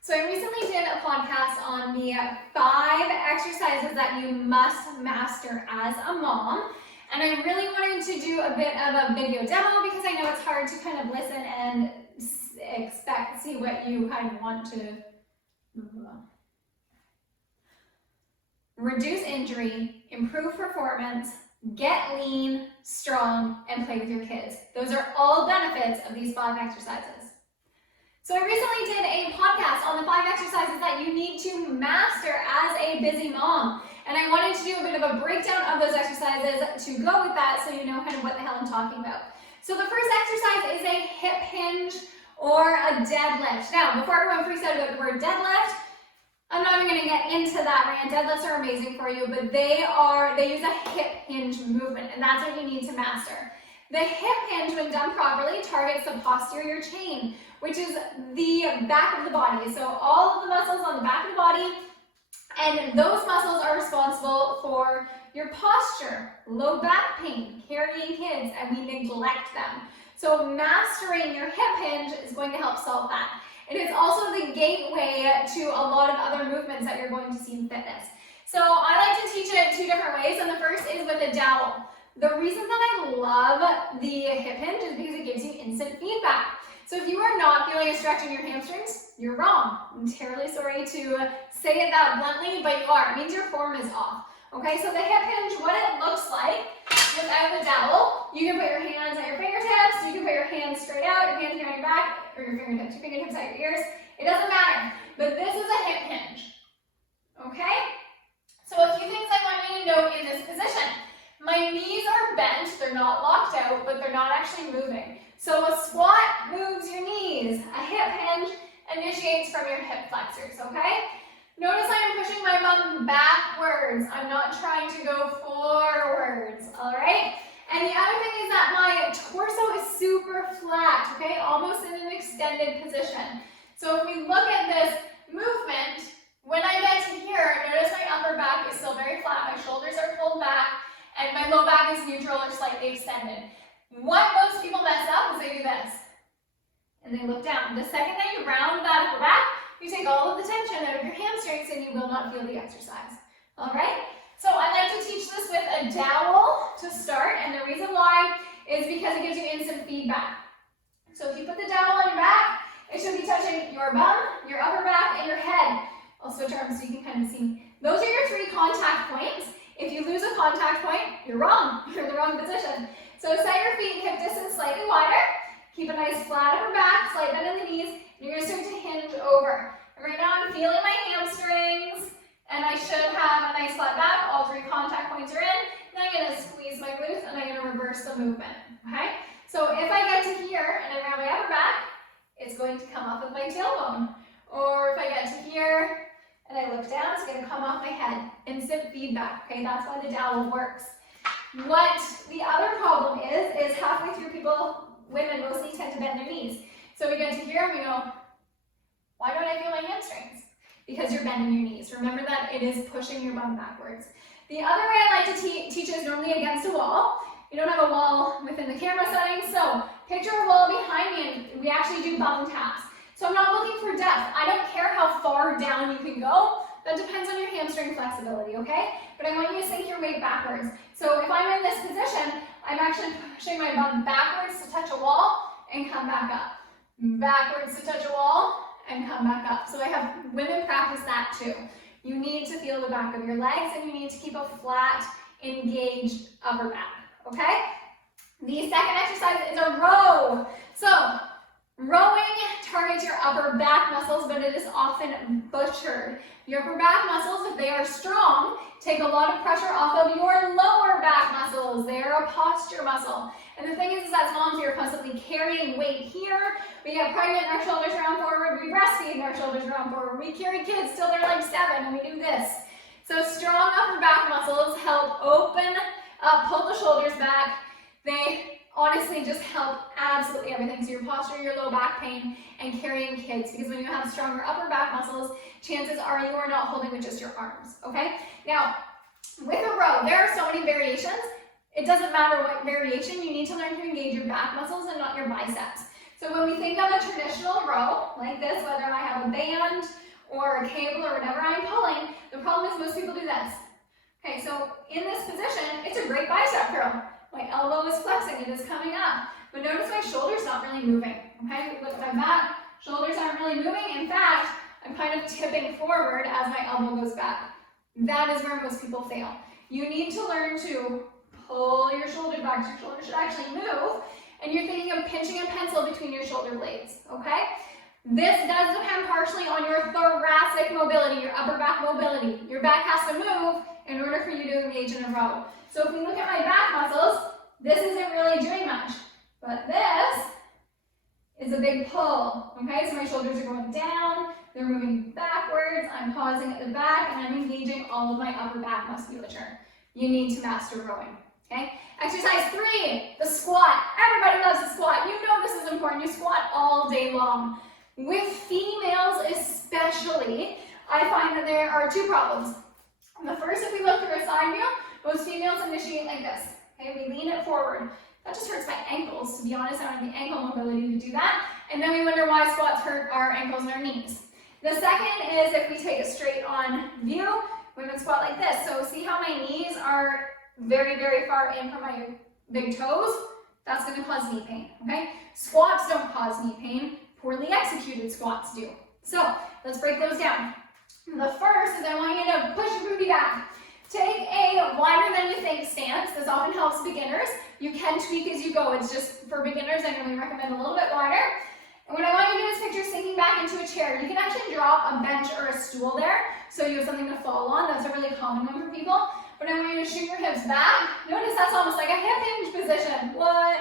So I recently did a podcast on the 5 exercises that you must master as a mom. And I really wanted to do a bit of a video demo because I know it's hard to kind of listen and see what you kind of want to reduce injury, improve performance, get lean, strong, and play with your kids. Those are all benefits of these 5 exercises. So I recently did a podcast on the 5 exercises that you need to master as a busy mom. And I wanted to do a bit of a breakdown of those exercises to go with that so you know kind of what the hell I'm talking about. So the first exercise is a hip hinge or a deadlift. Now, before everyone freaks out about the word deadlift, I'm not even going to get into that, right? Deadlifts are amazing for you, but they use a hip hinge movement, and that's what you need to master. The hip hinge, when done properly, targets the posterior chain, which is the back of the body. So all of the muscles on the back of the body, and those muscles are responsible for your posture, low back pain, carrying kids, and we neglect them. So mastering your hip hinge is going to help solve that. It is also the gateway to a lot of other movements that you're going to see in fitness. So I like to teach it 2 different ways, and the first is with a dowel. The reason that I love the hip hinge is because it gives you instant feedback. So if you are not feeling a stretch in your hamstrings, you're wrong. I'm terribly sorry to say it that bluntly, but you are. It means your form is off. Okay, so the hip hinge, what it looks like without the dowel, you can put your hands at your fingertips, you can put your hands straight out, your hands behind your back, or your fingertips at your ears. It doesn't matter, but this is a hip hinge. Okay? So a few things I want you to note in this position. My knees are bent, they're not locked out, but they're not actually moving. So a squat moves your knees. A hip hinge initiates from your hip flexors, okay? Notice I am pushing my bum backwards. I'm not trying to go forwards, all right? And the other thing is that my torso is super flat, okay? Almost in an extended position. So if we look at this movement, when I get to here, notice my upper back is still very flat. My shoulders are pulled back, and my low back is neutral or slightly extended. What most people mess up is they do this, and they look down. The second that you round that upper back, you take all of the tension out of your hamstrings and you will not feel the exercise. All right? So I like to teach this with a dowel to start, and the reason why is because it gives you instant feedback. So if you put the dowel on your back, it should be touching your bum, your upper back, and your head. I'll switch arms so you can kind of see. Those are your 3 contact points. If you lose a contact point, you're wrong. You're in the wrong position. So set your feet hip distance slightly wider. Keep a nice flat upper back, slight bend in the knees, and you're going to start to hinge over. And right now I'm feeling my hamstrings, and I should have a nice flat back. All 3 contact points are in. Then I'm going to squeeze my glutes, and I'm going to reverse the movement. Okay? So if I get to here and I round my upper back, it's going to come off of my tailbone. Or if I get to here and I look down, it's going to come off my head. Instant feedback. Okay? That's why the dowel works. What the other problem is halfway through women mostly tend to bend their knees. So we get to here and we go, why don't I feel my hamstrings? Because you're bending your knees. Remember that it is pushing your bum backwards. The other way I like to teach is normally against a wall. We don't have a wall within the camera setting, so picture a wall behind me and we actually do bum taps. So I'm not looking for depth. I don't care how far down you can go. That depends on your hamstring flexibility, okay? But I want you to sink your weight backwards. So if I'm in this position, I'm actually pushing my bum backwards to touch a wall and come back up. Backwards to touch a wall and come back up. So I have women practice that too. You need to feel the back of your legs and you need to keep a flat, engaged upper back, okay? The second exercise is a row. So rowing targets your upper back muscles, but it is often butchered. Your upper back muscles, if they are strong, take a lot of pressure off of your lower back muscles. They are a posture muscle. And the thing is as moms, we are constantly carrying weight here. We get pregnant and our shoulders round forward. We breastfeed and our shoulders round forward. We carry kids till they're like 7 and we do this. So strong upper back muscles help open up, pull the shoulders back. They honestly just help absolutely everything. So your posture, your low back pain, and carrying kids. Because when you have stronger upper back muscles, chances are you are not holding with just your arms, okay? Now, with a row, there are so many variations. It doesn't matter what variation, you need to learn to engage your back muscles and not your biceps. So when we think of a traditional row, like this, whether I have a band or a cable or whatever I'm pulling, the problem is most people do this. Okay, so in this position, it's a great bicep curl. My elbow is flexing, it is coming up. But notice my shoulder's not really moving. Okay, look at my back, shoulders aren't really moving. In fact, I'm kind of tipping forward as my elbow goes back. That is where most people fail. You need to learn to pull your shoulder back, so your shoulder should actually move. And you're thinking of pinching a pencil between your shoulder blades, okay? This does depend partially on your thoracic mobility, your upper back mobility. Your back has to move in order for you to engage in a row. So if we look at my back muscles, this isn't really doing much, but this is a big pull, okay? So my shoulders are going down, they're moving backwards, I'm pausing at the back, and I'm engaging all of my upper back musculature. You need to master rowing, okay? Exercise 3, the squat. Everybody loves the squat. You know this is important. You squat all day long. With females especially, I find that there are two problems. The first, if we look through a side view, most females initiate like this. Okay, we lean it forward. That just hurts my ankles, to be honest. I don't have the ankle mobility to do that. And then we wonder why squats hurt our ankles and our knees. The second is if we take a straight on view, women squat like this. So see how my knees are very, very far in from my big toes? That's going to cause knee pain, okay? Squats don't cause knee pain. Poorly executed squats do. So let's break those down. The first is I want you to push your booty back. Take a wider than you think stance. This often helps beginners. You can tweak as you go. It's just for beginners, I normally recommend a little bit wider. And what I want you to do is picture sinking back into a chair. You can actually drop a bench or a stool there so you have something to fall on. That's a really common one for people. But I want you to shoot your hips back. Notice that's almost like a hip hinge position. What?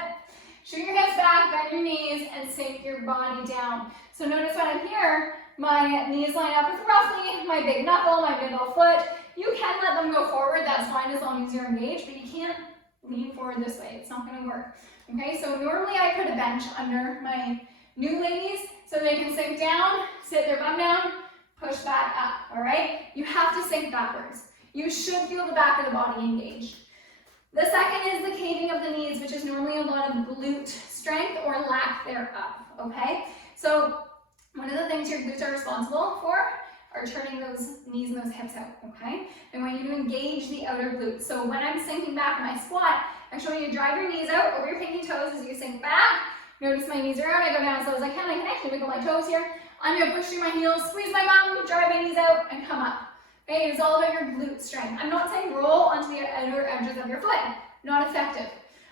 Shoot your hips back, bend your knees, and sink your body down. So notice when I'm here, my knees line up with roughly my big knuckle, my middle foot. You can let them go forward, that's fine as long as you're engaged, but you can't lean forward this way. It's not going to work. Okay, so normally I put a bench under my new ladies so they can sink down, sit their bum down, push back up, all right? You have to sink backwards. You should feel the back of the body engaged. The second is the caving of the knees, which is normally a lot of glute strength or lack thereof, okay? So one of the things your glutes are responsible for are turning those knees and those hips out, okay? I want you to engage the outer glutes. So when I'm sinking back in my squat, I want you to drive your knees out over your pinky toes as you sink back. Notice my knees are out, I go down as low as I can actually wiggle my toes here. I'm gonna push through my heels, squeeze my bum, drive my knees out, and come up. Okay, it's all about your glute strength. I'm not saying roll onto the outer edges of your foot. Not effective.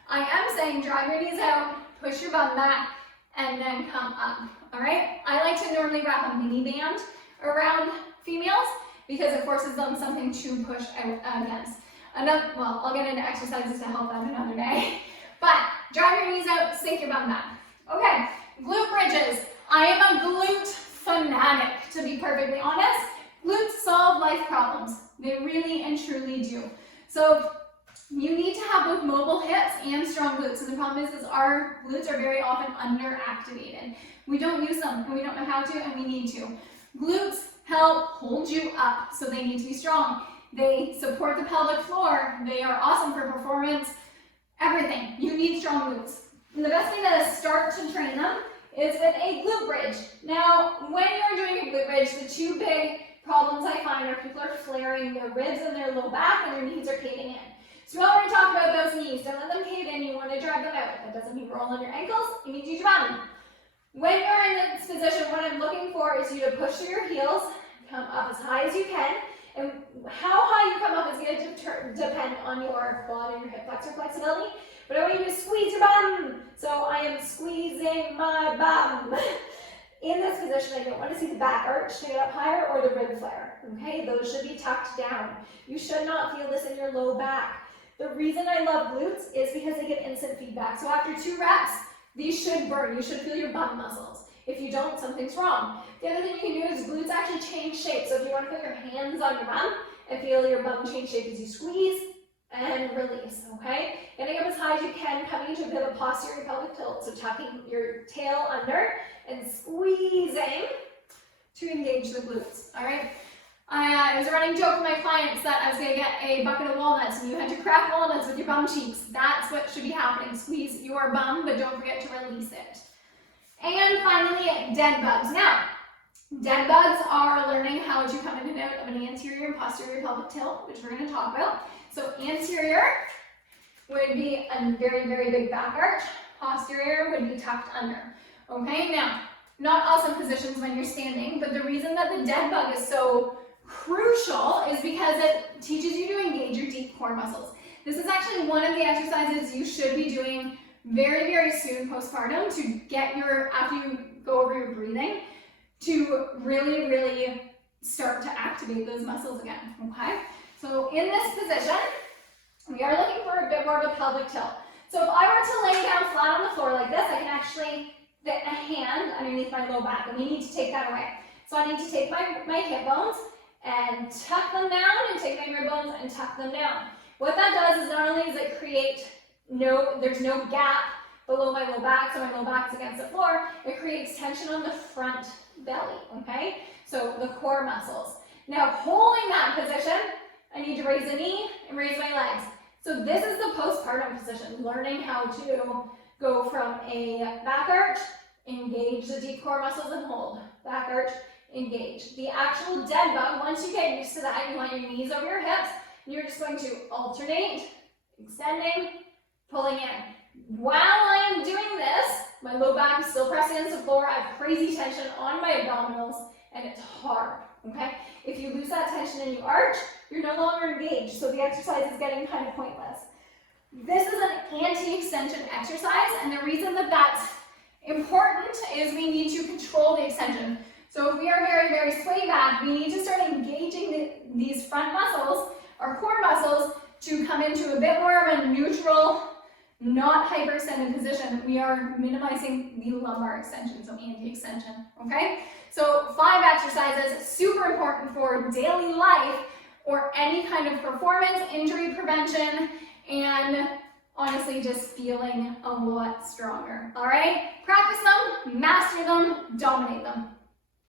I am saying drive your knees out, push your bum back, and then come up. All right? I like to normally wrap a mini band around females because it forces them something to push out against. Well, I'll get into exercises to help them another day. But drive your knees out, sink your bum back. Okay, glute bridges. I am a glute fanatic, to be perfectly honest. Glutes solve life problems. They really and truly do. So you need to have both mobile hips and strong glutes. And the problem is our glutes are very often underactivated. We don't use them, and we don't know how to, and we need to. Glutes help hold you up, so they need to be strong. They support the pelvic floor. They are awesome for performance. Everything. You need strong glutes. And the best way to start to train them is with a glute bridge. Now, when you're doing a glute bridge, the two big problems I find are people are flaring their ribs and their low back, and their knees are caving in. So we already talked about those knees. Don't let them cave in. You want to drive them out. That doesn't mean roll on your ankles. You need to use your bum. When you're in this position, what I'm looking for is you to push through your heels, come up as high as you can. And how high you come up is going to depend on your quad and your hip flexor flexibility. But I want you to squeeze your bum. So I am squeezing my bum. In this position, I don't want to see the back arch to get up higher or the rib flare. Okay, those should be tucked down. You should not feel this in your low back. The reason I love glutes is because they get instant feedback. So after 2 reps, these should burn. You should feel your bum muscles. If you don't, something's wrong. The other thing you can do is glutes actually change shape. So if you want to put your hands on your bum and feel your bum change shape as you squeeze and release, okay? Getting up as high as you can, coming into a bit of a posterior pelvic tilt. So tucking your tail under and squeezing to engage the glutes, all right? It was a running joke with my clients that I was going to get a bucket of walnuts and you had to crack walnuts with your bum cheeks. That's what should be happening. Squeeze your bum, but don't forget to release it. And finally, dead bugs. Now, dead bugs are learning how to come in and out of an anterior and posterior pelvic tilt, which we're going to talk about. So anterior would be a very, very big back arch. Posterior would be tucked under. Okay, now, not awesome positions when you're standing, but the reason that the dead bug is so crucial is because it teaches you to engage your deep core muscles. This is actually one of the exercises you should be doing very, very soon postpartum to get after you go over your breathing, to really, really start to activate those muscles again, okay? So in this position, we are looking for a bit more of a pelvic tilt. So if I were to lay down flat on the floor like this, I can actually fit a hand underneath my low back, and we need to take that away. So I need to take my hip bones and tuck them down, and take my rib bones and tuck them down. What that does is not only does it create there's no gap below my low back, so my low back is against the floor, it creates tension on the front belly, okay? So the core muscles. Now holding that position, I need to raise a knee and raise my legs. So this is the postpartum position, learning how to go from a back arch, engage the deep core muscles and hold. Back arch, engage. The actual dead bug, once you get used to that, you want your knees over your hips, and you're just going to alternate, extending, pulling in. While I am doing this, my low back is still pressing against the floor. I have crazy tension on my abdominals, and it's hard, okay? If you lose that tension and you arch, you're no longer engaged, so the exercise is getting kind of pointless. This is an anti-extension exercise, and the reason that that's important is we need to control the extension. So if we are very, very sway back, we need to start engaging these front muscles, our core muscles, to come into a bit more of a neutral, not hyperextended position. We are minimizing the lumbar extension, so anti-extension, okay? So 5 exercises, super important for daily life or any kind of performance, injury prevention, and honestly just feeling a lot stronger, all right? Practice them, master them, dominate them.